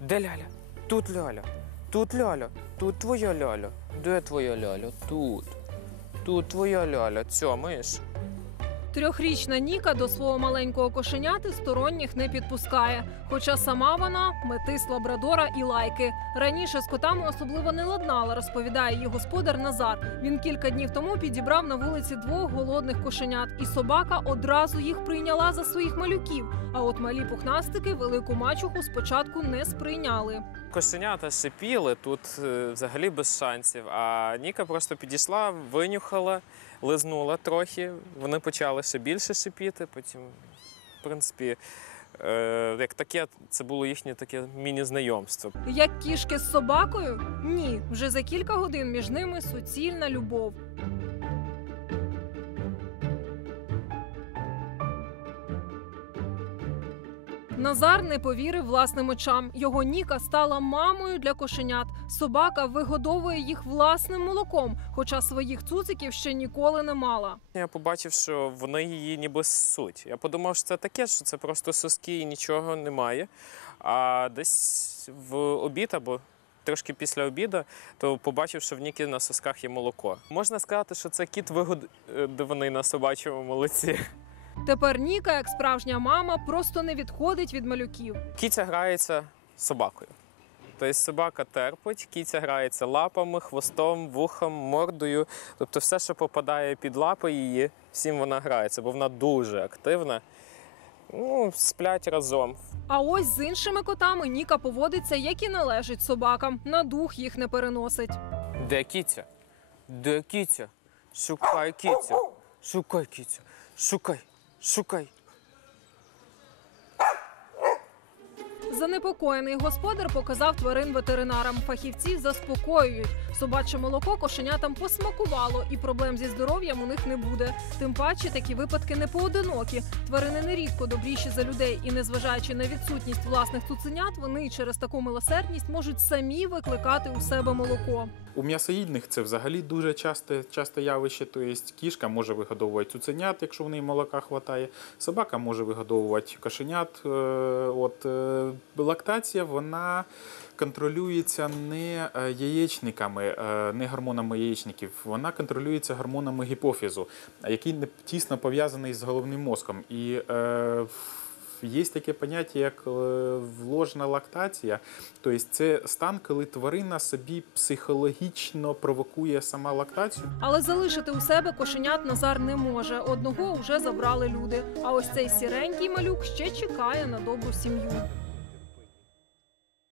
Де ляля? Тут ляля. Тут ляля. Тут твоя ляля. Де твоя ляля? Тут. Тут твоя ляля. Цьомиш? миш. Трьохрічна Ніка до свого маленького кошеняти сторонніх не підпускає. Хоча сама вона метис лабрадора і лайки. Раніше з котами особливо не ладнала, розповідає її господар Назар. Він кілька днів тому підібрав на вулиці двох голодних кошенят, і собака одразу їх прийняла за своїх малюків. А от малі пухнастики велику мачуху спочатку не сприйняли. Кошенята шипіли тут е, взагалі без шансів. А Ніка просто підійшла, винюхала, лизнула трохи. Вони почали ще більше шипіти. Потім, в принципі, е, як таке, це було їхнє таке міні-знайомство. Як кішки з собакою? Ні, вже за кілька годин між ними суцільна любов. Назар не повірив власним очам. Його Ніка стала мамою для кошенят. Собака вигодовує їх власним молоком, хоча своїх цуциків ще ніколи не мала. Я побачив, що вони її ніби ссуть. Я подумав, що це таке, що це просто соски і нічого немає. А десь в обід або трошки після обіду, то побачив, що в Ніки на сосках є молоко. Можна сказати, що це кіт вигодований на собачому молоці. Тепер Ніка, як справжня мама, просто не відходить від малюків. Кіця грається з собакою. Тобто собака терпить, кіця грається лапами, хвостом, вухом, мордою. Тобто все, що попадає під лапи її, всім вона грається, бо вона дуже активна. Ну, сплять разом. А ось з іншими котами Ніка поводиться, як і належить собакам. На дух їх не переносить. Де кіця? Де кіця? Шукай кіця. Шукай кіця. Шукай. Шукай. Занепокоєний господар показав тварин ветеринарам. Фахівці заспокоюють. Собаче молоко кошенятам посмакувало, і проблем зі здоров'ям у них не буде. Тим паче такі випадки не поодинокі. Тварини нерідко добріші за людей, і незважаючи на відсутність власних цуценят, вони через таку милосердність можуть самі викликати у себе молоко. У м'ясоїдних це взагалі дуже часте, часте явище. Тобто кішка може вигодовувати цуценят, якщо в неї молока хватає. Собака може вигодовувати кошенят. Е, От е, лактація вона контролюється не е, яєчниками, е, не гормонами яєчників. Вона контролюється гормонами гіпофізу, який тісно пов'язаний з головним мозком. І е, Є таке поняття, як вложена лактація. Тобто це стан, коли тварина собі психологічно провокує сама лактацію. Але залишити у себе кошенят Назар не може. Одного вже забрали люди. А ось цей сіренький малюк ще чекає на добру сім'ю.